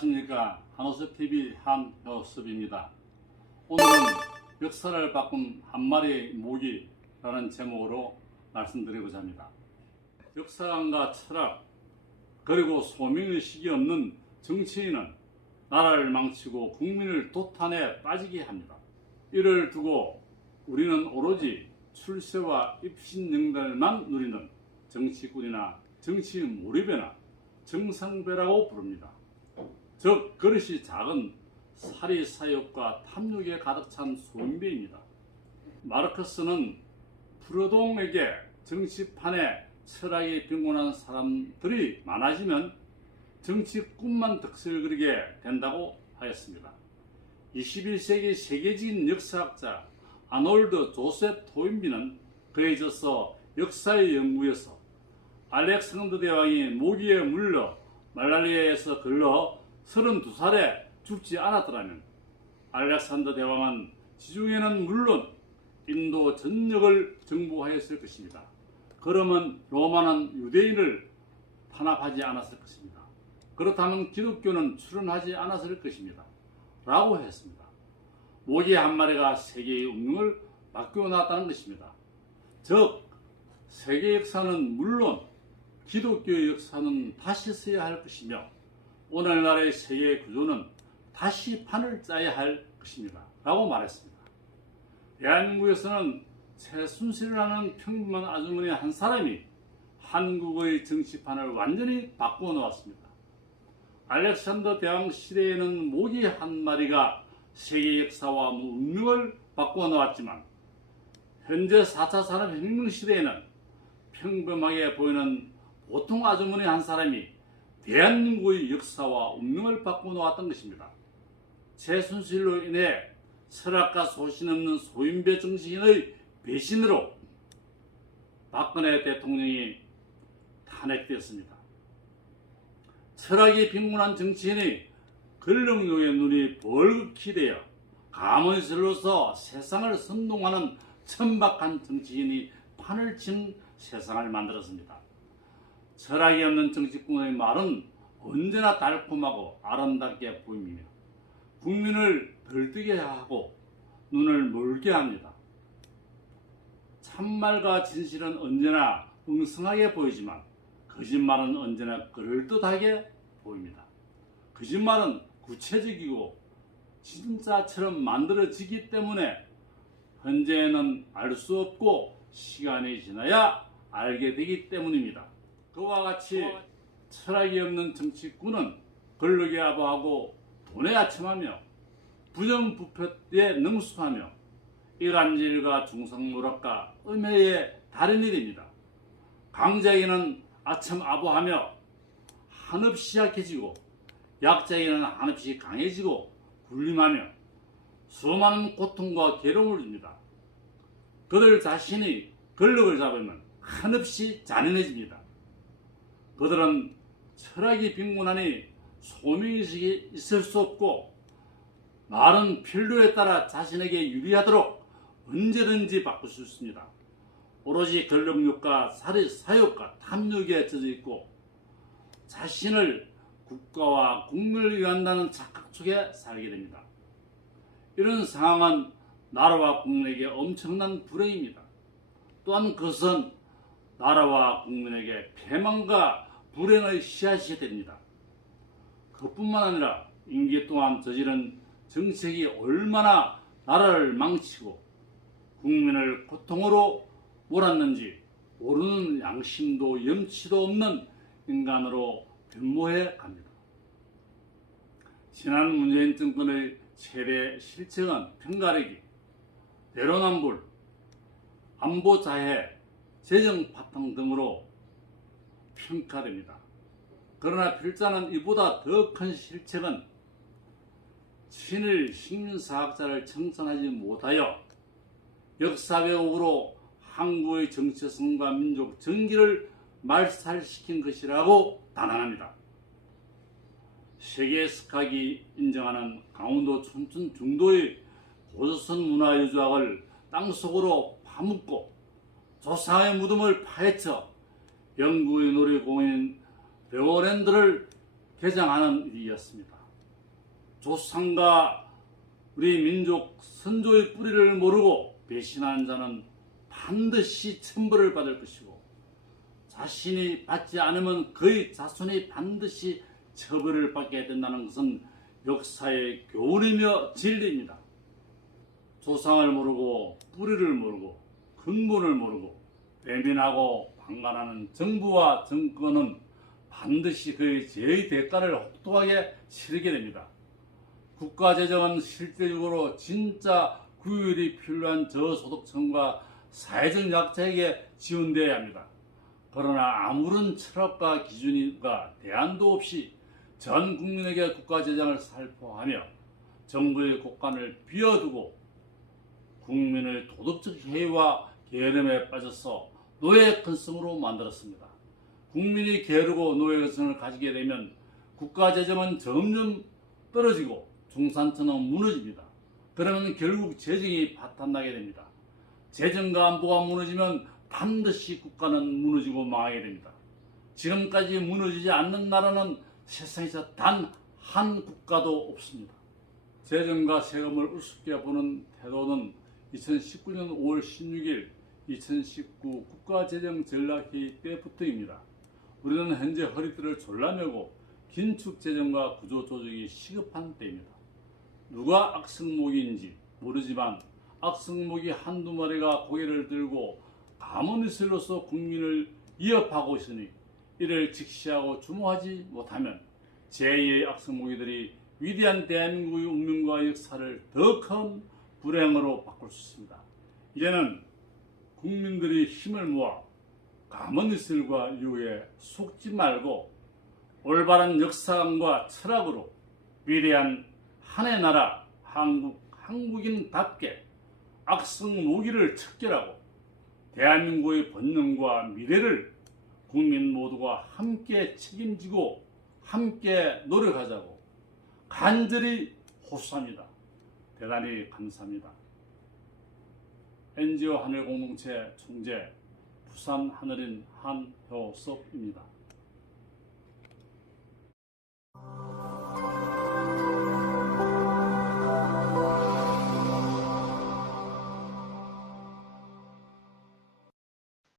안녕하십니까 한호섭TV 한효섭입니다. 오늘은 역사를 바꾼 한 마리의 모기 라는 제목으로 말씀드리고자 합니다. 역사관과 철학 그리고 소명의식이 없는 정치인은 나라를 망치고 국민을 도탄에 빠지게 합니다. 이를 두고 우리는 오로지 출세와 입신영달만 누리는 정치꾼이나 정치 몰입이나 정상배라고 부릅니다. 즉 그릇이 작은 사리 사욕과 탐욕에 가득 찬 소인배입니다. 마르크스는 프로동에게 정치판에 철학이 빈곤한 사람들이 많아지면 정치꾼만 득실 그리게 된다고 하였습니다. 21세기 세계적인 역사학자 아놀드 조셉 토인비는 그에 있어서 역사의 연구에서 알렉산더 대왕이 모기에 물려 말라리아에서 걸려 32살에 죽지 않았더라면 알렉산더 대왕은 지중해는 물론 인도 전역을 정복하였을 것입니다. 그러면 로마는 유대인을 탄압하지 않았을 것입니다. 그렇다면 기독교는 출현하지 않았을 것입니다. 라고 했습니다. 모기 한 마리가 세계의 운명을 바꾸어 놨다는 것입니다. 즉, 세계 역사는 물론 기독교의 역사는 다시 써야 할 것이며 오늘날의 세계 구조는 다시 판을 짜야 할 것입니다. 라고 말했습니다. 대한민국에서는 최순실이라는 평범한 아주머니 한 사람이 한국의 정치판을 완전히 바꾸어 놓았습니다. 알렉산더 대왕 시대에는 모기 한 마리가 세계 역사와 운명을 바꾸어 놓았지만 현재 4차 산업혁명 시대에는 평범하게 보이는 보통 아주머니 한 사람이 대한민국의 역사와 운명을 바꾸어 놓았던 것입니다. 최순실로 인해 철학과 소신 없는 소인배 정치인의 배신으로 박근혜 대통령이 탄핵되었습니다. 철학이 빈곤한 정치인이 권력욕의 눈이 벌겋게 되어 가문슬로서 세상을 선동하는 천박한 정치인이 판을 친 세상을 만들었습니다. 철학이 없는 정치꾼의 말은 언제나 달콤하고 아름답게 보이며 국민을 들뜨게 하고 눈을 멀게 합니다. 참말과 진실은 언제나 엉성하게 보이지만 거짓말은 언제나 그럴듯하게 보입니다. 거짓말은 구체적이고 진짜처럼 만들어지기 때문에 현재는 알 수 없고 시간이 지나야 알게 되기 때문입니다. 그와 같이 철학이 없는 정치꾼은 권력에 아부하고 돈에 아첨하며 부정부패에 능숙하며 일한일과 중상노력과 음해의 다른 일입니다. 강자에게는 아첨 아부하며 한없이 약해지고 약자에게는 한없이 강해지고 군림하며 수많은 고통과 괴로움을 줍니다. 그들 자신이 권력을 잡으면 한없이 잔인해집니다. 그들은 철학이 빈곤하니 소명의식이 있을 수 없고 말은 필요에 따라 자신에게 유리하도록 언제든지 바꿀 수 있습니다. 오로지 권력욕과 사리, 사욕과 탐욕에 젖어 있고 자신을 국가와 국민을 위한다는 착각 속에 살게 됩니다. 이런 상황은 나라와 국민에게 엄청난 불행입니다. 또한 그것은 나라와 국민에게 패망과 불행의 씨앗이 됩니다. 그뿐만 아니라 임기 동안 저지른 정책이 얼마나 나라를 망치고 국민을 고통으로 몰았는지 모르는 양심도 염치도 없는 인간으로 변모해 갑니다. 지난 문재인 정권의 최대 실책은 편가르기, 내로남불, 안보 자해, 재정 파탄 등으로 평가됩니다. 그러나 필자는 이보다 더 큰 실책은 친일 식민사학자를 청산하지 못하여 역사 왜곡으로 한국의 정체성과 민족 정기를 말살시킨 것이라고 단언합니다. 세계 스카기 인정하는 강원도 춘천 중도의 고조선 문화 유적을 땅속으로 파묻고 조상의 무덤을 파헤쳐 영국의 놀이공인 레오랜드를 개장하는 일이었습니다. 조상과 우리 민족 선조의 뿌리를 모르고 배신한 자는 반드시 천벌을 받을 것이고 자신이 받지 않으면 그의 자손이 반드시 처벌을 받게 된다는 것은 역사의 교훈이며 진리입니다. 조상을 모르고 뿌리를 모르고 근본을 모르고 배민하고 방관하는 정부와 정권은 반드시 그의 죄의 대가를 혹독하게 치르게 됩니다. 국가재정은 실질적으로 진짜 구휼이 필요한 저소득층과 사회적 약자에게 지원되어야 합니다. 그러나 아무런 철학과 기준과 대안도 없이 전 국민에게 국가재정을 살포하며 정부의 국간을 비워두고 국민을 도덕적 해이와 게으름에 빠져서 노예 근성으로 만들었습니다. 국민이 게으르고 노예 근성을 가지게 되면 국가 재정은 점점 떨어지고 중산층은 무너집니다. 그러면 결국 재정이 파탄나게 됩니다. 재정과 안보가 무너지면 반드시 국가는 무너지고 망하게 됩니다. 지금까지 무너지지 않는 나라는 세상에서 단 한 국가도 없습니다. 재정과 세금을 우습게 보는 태도는 2019년 5월 16일 2019 국가재정전략회의 때부터입니다. 우리는 현재 허리띠를 졸라매고 긴축재정과 구조조정이 시급한 때입니다. 누가 악성목인지 모르지만 악성목이 한두 마리가 고개를 들고 가문이슬로서 국민을 위협하고 있으니 이를 직시하고 주모하지 못하면 제2의 악성목이들이 위대한 대한민국의 운명과 역사를 더 큰 불행으로 바꿀 수 있습니다. 이제는 국민들이 힘을 모아 가문이슬과 유에 속지 말고 올바른 역사관과 철학으로 위대한 한해 나라 한국 한국인답게 악성 모기를 척결하고 대한민국의 번영과 미래를 국민 모두가 함께 책임지고 함께 노력하자고 간절히 호소합니다. 대단히 감사합니다. NGO 하늘공동체 총재 부산 하늘인 한효섭입니다.